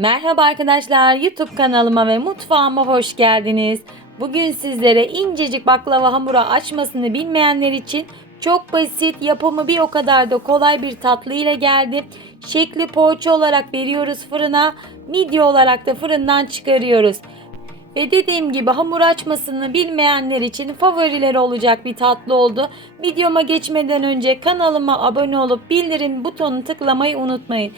Merhaba arkadaşlar, YouTube kanalıma ve mutfağıma hoş geldiniz. Bugün sizlere incecik baklava hamuru açmasını bilmeyenler için çok basit, yapımı bir o kadar da kolay bir tatlı ile geldim. Şekli poğaça olarak veriyoruz fırına, midye olarak da fırından çıkarıyoruz. Ve dediğim gibi hamur açmasını bilmeyenler için favorileri olacak bir tatlı oldu. Videoma geçmeden önce kanalıma abone olup bildirim butonunu tıklamayı unutmayın.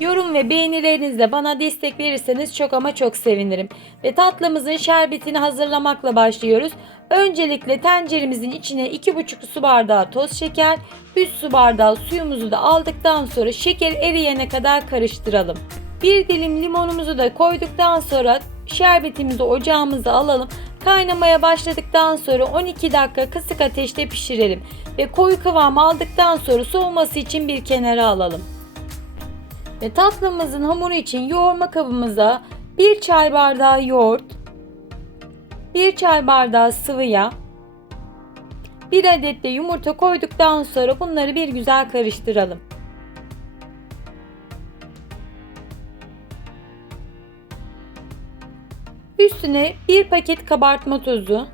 Yorum ve beğenilerinizle bana destek verirseniz çok ama çok sevinirim. Ve tatlımızın şerbetini hazırlamakla başlıyoruz. Öncelikle tenceremizin içine 2,5 su bardağı toz şeker, 3 su bardağı suyumuzu da aldıktan sonra şeker eriyene kadar karıştıralım. Bir dilim limonumuzu da koyduktan sonra şerbetimizi ocağımıza alalım. Kaynamaya başladıktan sonra 12 dakika kısık ateşte pişirelim. Ve koyu kıvam aldıktan sonra soğuması için bir kenara alalım. Ve tatlımızın hamuru için yoğurma kabımıza 1 çay bardağı yoğurt, 1 çay bardağı sıvı yağ, 1 adet de yumurta koyduktan sonra bunları bir güzel karıştıralım. Üstüne 1 paket kabartma tozu,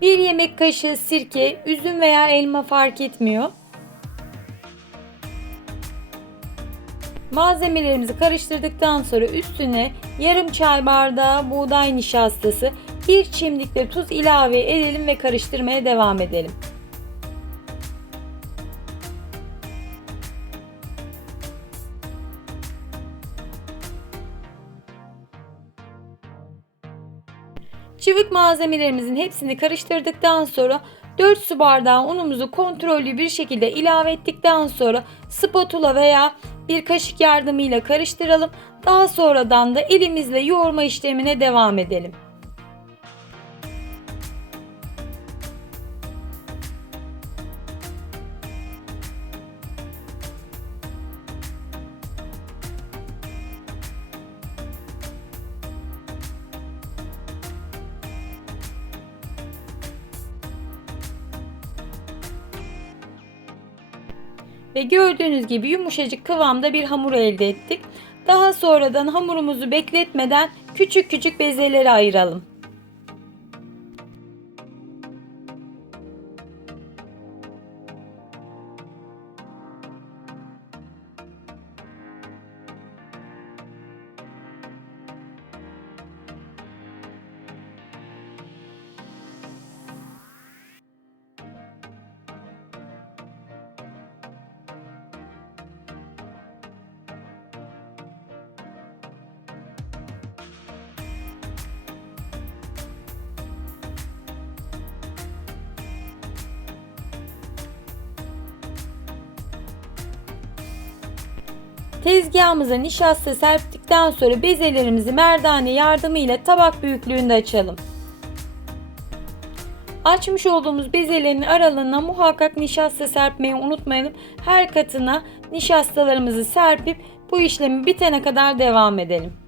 1 yemek kaşığı sirke, üzüm veya elma fark etmiyor. Malzemelerimizi karıştırdıktan sonra üstüne yarım çay bardağı buğday nişastası, bir çimdik de tuz ilave edelim ve karıştırmaya devam edelim. Çıvık malzemelerimizin hepsini karıştırdıktan sonra 4 su bardağı unumuzu kontrollü bir şekilde ilave ettikten sonra spatula veya bir kaşık yardımıyla karıştıralım. Daha sonradan da elimizle yoğurma işlemine devam edelim. Ve gördüğünüz gibi yumuşacık kıvamda bir hamur elde ettik. Daha sonradan hamurumuzu bekletmeden küçük küçük bezelere ayıralım. Tezgahımıza nişasta serptikten sonra bezelerimizi merdane yardımıyla tabak büyüklüğünde açalım. Açmış olduğumuz bezelerin aralığına muhakkak nişasta serpmeyi unutmayalım. Her katına nişastalarımızı serpip bu işlemi bitene kadar devam edelim.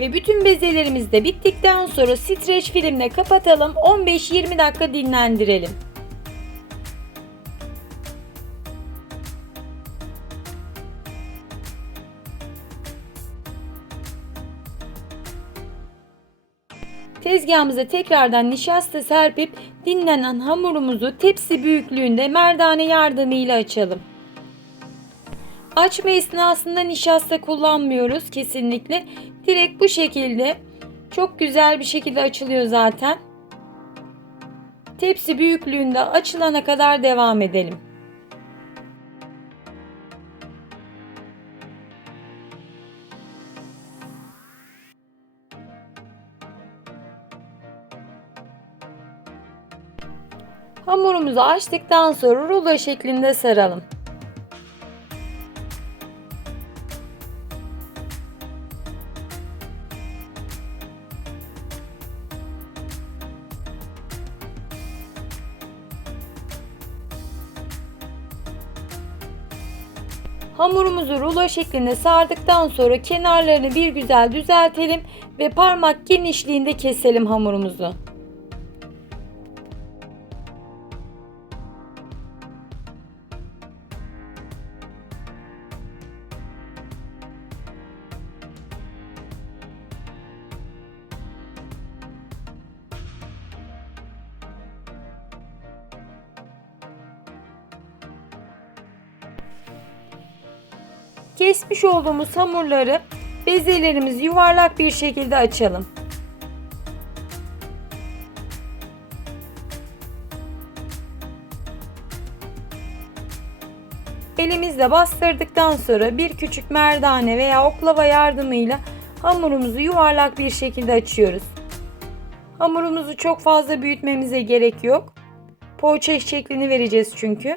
Ve bütün bezelerimiz de bittikten sonra streç filmle kapatalım. 15-20 dakika dinlendirelim. Tezgahımıza tekrardan nişasta serpip dinlenen hamurumuzu tepsi büyüklüğünde merdane yardımıyla açalım. Açma esnasında nişasta kullanmıyoruz kesinlikle. Direkt bu şekilde çok güzel bir şekilde açılıyor zaten. Tepsi büyüklüğünde açılana kadar devam edelim. Hamurumuzu açtıktan sonra rulo şeklinde saralım. Hamurumuzu rulo şeklinde sardıktan sonra kenarlarını bir güzel düzeltelim ve parmak genişliğinde keselim hamurumuzu. Kesmiş olduğumuz hamurları bezelerimizi yuvarlak bir şekilde açalım. Elimizle bastırdıktan sonra bir küçük merdane veya oklava yardımıyla hamurumuzu yuvarlak bir şekilde açıyoruz. Hamurumuzu çok fazla büyütmemize gerek yok. Poğaça şeklini vereceğiz çünkü.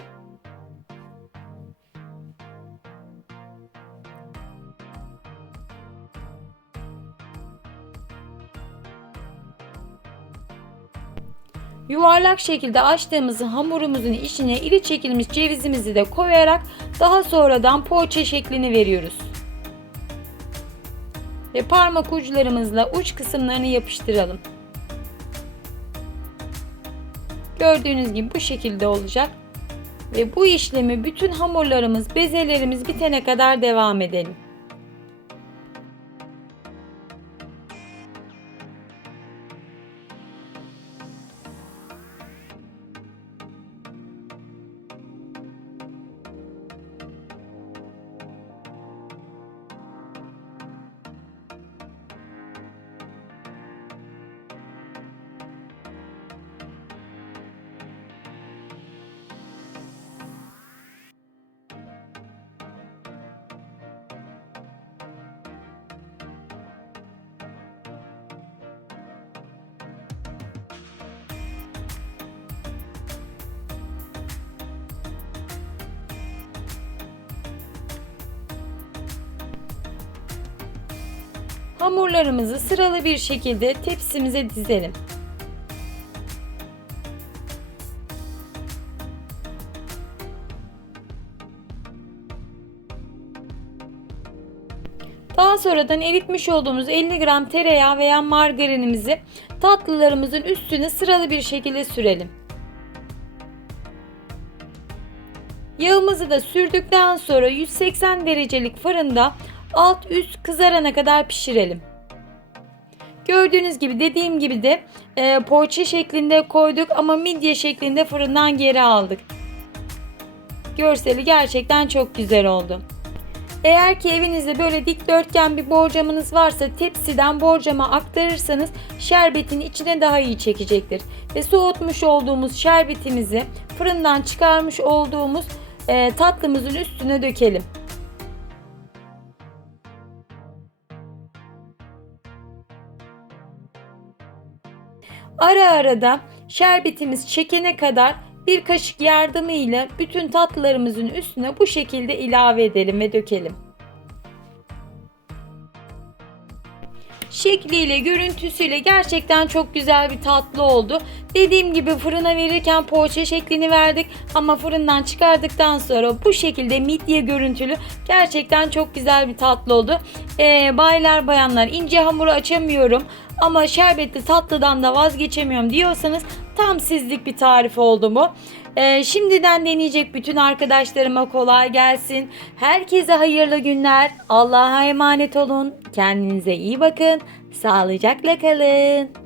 Yuvarlak şekilde açtığımız hamurumuzun içine iri çekilmiş cevizimizi de koyarak daha sonradan poğaça şeklini veriyoruz. Ve parmak uçlarımızla uç kısımlarını yapıştıralım. Gördüğünüz gibi bu şekilde olacak. Ve bu işlemi bütün hamurlarımız, bezelerimiz bitene kadar devam edelim. Hamurlarımızı sıralı bir şekilde tepsimize dizelim. Daha sonradan eritmiş olduğumuz 50 gram tereyağı veya margarinimizi tatlılarımızın üstüne sıralı bir şekilde sürelim. Yağımızı da sürdükten sonra 180 derecelik fırında alt üst kızarana kadar pişirelim. Gördüğünüz gibi dediğim gibi de e, poğaça şeklinde koyduk ama midye şeklinde fırından geri aldık. Görseli gerçekten çok güzel oldu. Eğer ki evinizde böyle dikdörtgen bir borcamınız varsa tepsiden borcama aktarırsanız şerbetin içine daha iyi çekecektir. Ve soğutmuş olduğumuz şerbetimizi fırından çıkarmış olduğumuz e, tatlımızın üstüne dökelim. Ara ara da şerbetimiz çekene kadar bir kaşık yardımıyla bütün tatlılarımızın üstüne bu şekilde ilave edelim ve dökelim. Şekliyle, görüntüsüyle gerçekten çok güzel bir tatlı oldu. Dediğim gibi fırına verirken poğaça şeklini verdik ama fırından çıkardıktan sonra bu şekilde midye görüntülü gerçekten çok güzel bir tatlı oldu. Ee, baylar bayanlar ince hamuru açamıyorum ama şerbetli tatlıdan da vazgeçemiyorum diyorsanız tam sizlik bir tarif oldu bu. Ee, şimdiden deneyecek bütün arkadaşlarıma kolay gelsin. Herkese hayırlı günler. Allah'a emanet olun. Kendinize iyi bakın. Sağlıcakla kalın.